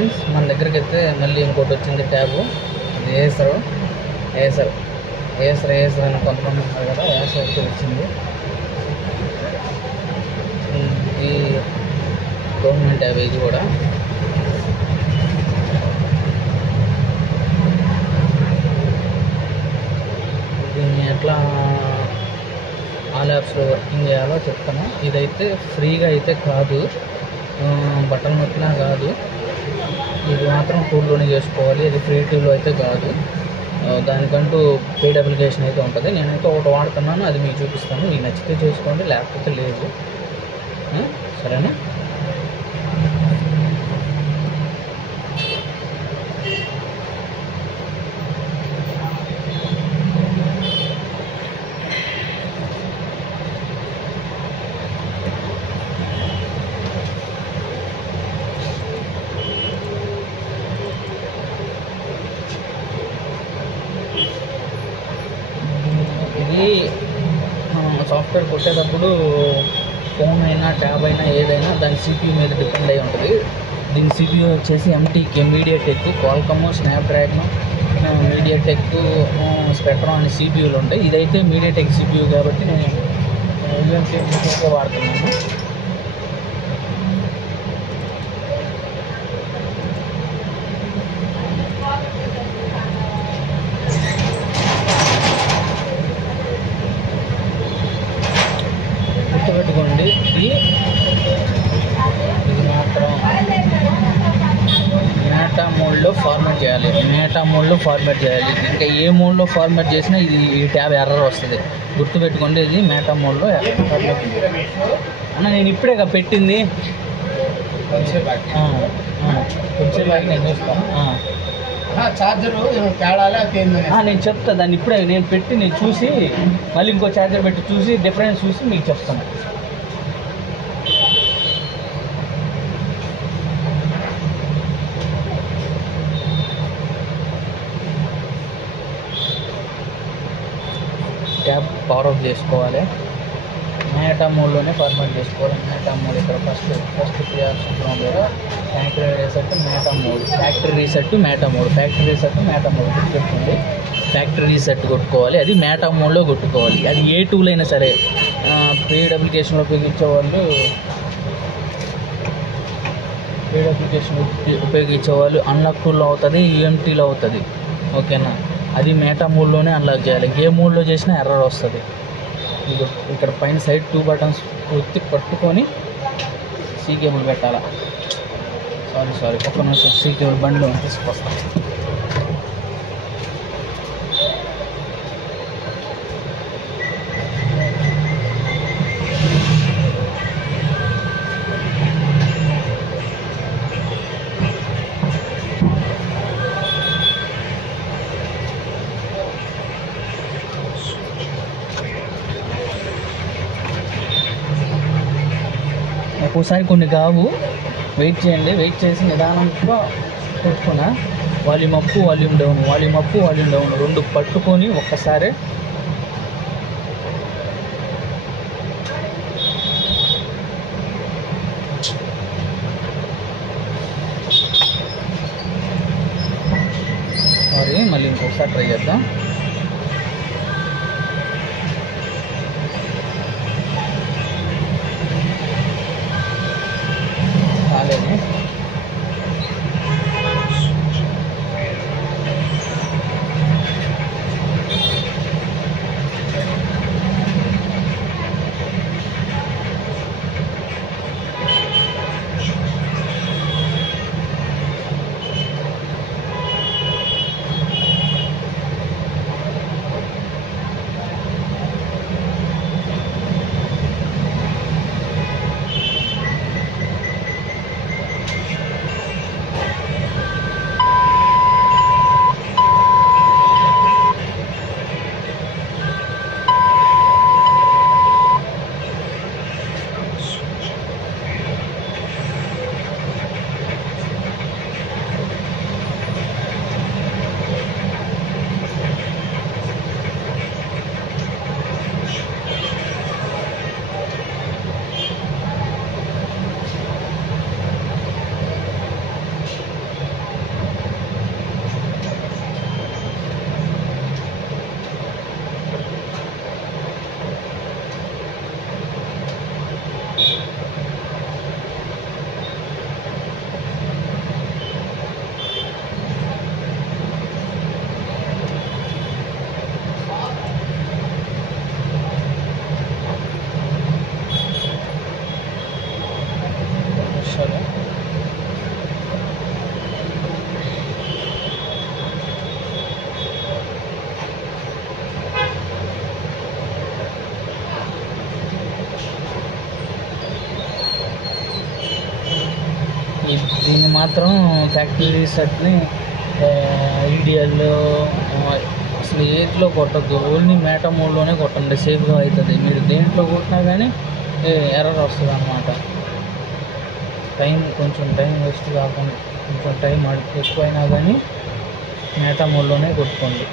Friends, మన దగ్గరికి అయితే మళ్ళీ ఇంకోటి వచ్చింది ట్యాబ్. అది ఏసర్ అని కొంతమంది ఉన్నారు కదా, ఏసర్ అయితే వచ్చింది. ఇది గవర్నమెంట్ ట్యాబ్. ఇది కూడా దీన్ని ఎట్లా ఆల్ యాప్స్లో వర్కింగ్ చేయాలో చెప్తాను. ఇదైతే ఫ్రీగా అయితే కాదు, బటన్ నొక్కినా కాదు. ఇది మాత్రం టూల్లోనే చేసుకోవాలి. ఇది ఫ్రీ టూల్లో అయితే కాదు, దానికంటూ పెయిడ్ అప్లికేషన్ అయితే ఉంటుంది. నేనైతే ఒకటి వాడుతున్నాను, అది మీకు చూపిస్తాను. మీకు నచ్చితే చేసుకోండి, లేకపోతే లేదు. సరేనా? ఇది సాఫ్ట్వేర్ కొట్టేటప్పుడు ఫోన్ అయినా ట్యాబ్ అయినా ఏదైనా దాని CPU మీద డిపెండ్ అయి ఉంటుంది. దీని CPU వచ్చేసి MTK MediaTek, Qualcomm, Snapdragon, MediaTek, spectrum అనే CPUలు ఉంటాయి. ఇదైతే మీడియాటెక్ CPU కాబట్టి నేను UMC వాడుతున్నాను. గుర్తుపెట్టుకోండి, ఇది మాత్రం మేటా మోడ్లో ఫార్మాట్ చేయాలి. ఇంకా ఏ మోడ్లో ఫార్మాట్ చేసినా ఈ ట్యాబ్ ఎర్రర్ వస్తుంది. గుర్తుపెట్టుకోండి, ఇది మేటా మోడ్లో అన్న. నేను ఇప్పుడే పెట్టింది, కొంచెం నేను చూస్తాను. చార్జర్ నేను చెప్తా, దాన్ని ఇప్పుడే నేను పెట్టి నేను చూసి మళ్ళీ ఇంకో ఛార్జర్ పెట్టి చూసి డిఫరెన్స్ చూసి మీకు చెప్తాను. ట్యాబ్ పవర్ ఆఫ్ చేసుకోవాలి. మేటా మోడ్లోనే ఫార్మాట్ చేసుకోవాలి. మేటా మోడ్ ఇక్కడ ఫస్ట్ 3 ఆప్షన్స్లో ఉంది కదా, factory reset, మేటా mode, factory reset, మేటా mode. గుర్తుపెట్టుకోండి, ఫ్యాక్టరీ రీసెట్ కొట్టుకోవాలి. అది మేటా మోడ్లో కొట్టుకోవాలి. అది ఏ టూల్ అయినా సరే, పెయిడ్ అప్లికేషన్లో ఉపయోగించేవాళ్ళు అన్లాక్ టూల్లో అవుతుంది, UMTలో అవుతుంది. ఓకేనా? అది మేటా మోడ్లోనే అన్లాక్ చేయాలి. ఏ మోడ్లో చేసినా ఎర్రర్ వస్తుంది. ఇక్కడ పైన సైడ్ 2 బటన్స్ పట్టుకొని C కేబుల్ పెట్టాలా. సారీ ఒక్క నిమిషం, C కేబుల్ బండిలో తీసుకొస్తాను. ఒక్కోసారి కొన్ని కావు, వెయిట్ చేయండి. వెయిట్ చేసి నిదానంగా పెట్టుకున్నా వాల్యూమ్ అప్, వాల్యూమ్ డౌన్ 2 పట్టుకొని ఒక్కసారి మళ్ళీ ఇంకొకసారి ట్రై చేద్దాం. కాలేదు. దీన్ని మాత్రం ఫ్యాక్టరీ సెట్ని ఈడిఎల్ అసలు ఏట్లో కొట్టద్దు, ఓన్లీ మేటా మోడ్లోనే కొట్టండి, సేఫ్గా అవుతుంది. మీరు దేంట్లో కొట్టినా కానీ ఎర్రర్ వస్తుంది అన్నమాట. కొంచెం టైం వేస్ట్ కాకుండా, కొంచెం టైం ఎక్కువైనా కానీ మేటా మోడ్లోనే కొట్టుకోండి.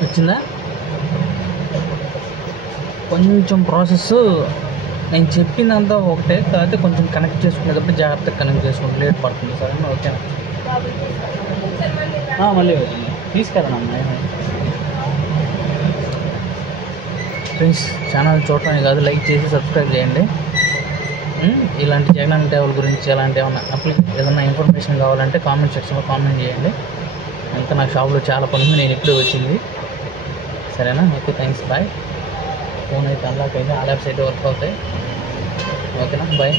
వచ్చిందా? కొంచెం ప్రాసెస్ నేను చెప్పిందంతా ఒకటే, కాకపోతే కొంచెం కనెక్ట్ చేసుకునేటప్పుడు జాగ్రత్తగా కనెక్ట్ చేసుకుంటే లేట్ పడుతుంది. సరేనా? ఓకేనా? మళ్ళీ వచ్చింది తీసుకెళ్ళను అమ్మాయి. ఫ్రెండ్స్, ఛానల్ చూడటమే కాదు, లైక్ చేసి సబ్స్క్రైబ్ చేయండి. ఇలాంటి జగన్ టేబుల్ గురించి ఎలాంటి ఏదైనా ఇన్ఫర్మేషన్ కావాలంటే కామెంట్ సెక్షన్లో కామెంట్ చేయండి. ఇంకా నా షాప్లో చాలా పని ఉంది, నేను ఇప్పుడే వచ్చింది. సరేనా? Okay, thanks, bye. ఫోన్ అయితే అన్లాక్ అయితే ఆల్ యాప్స్ అయితే వర్క్ అవుతాయి. ఓకేనా? బాయ్.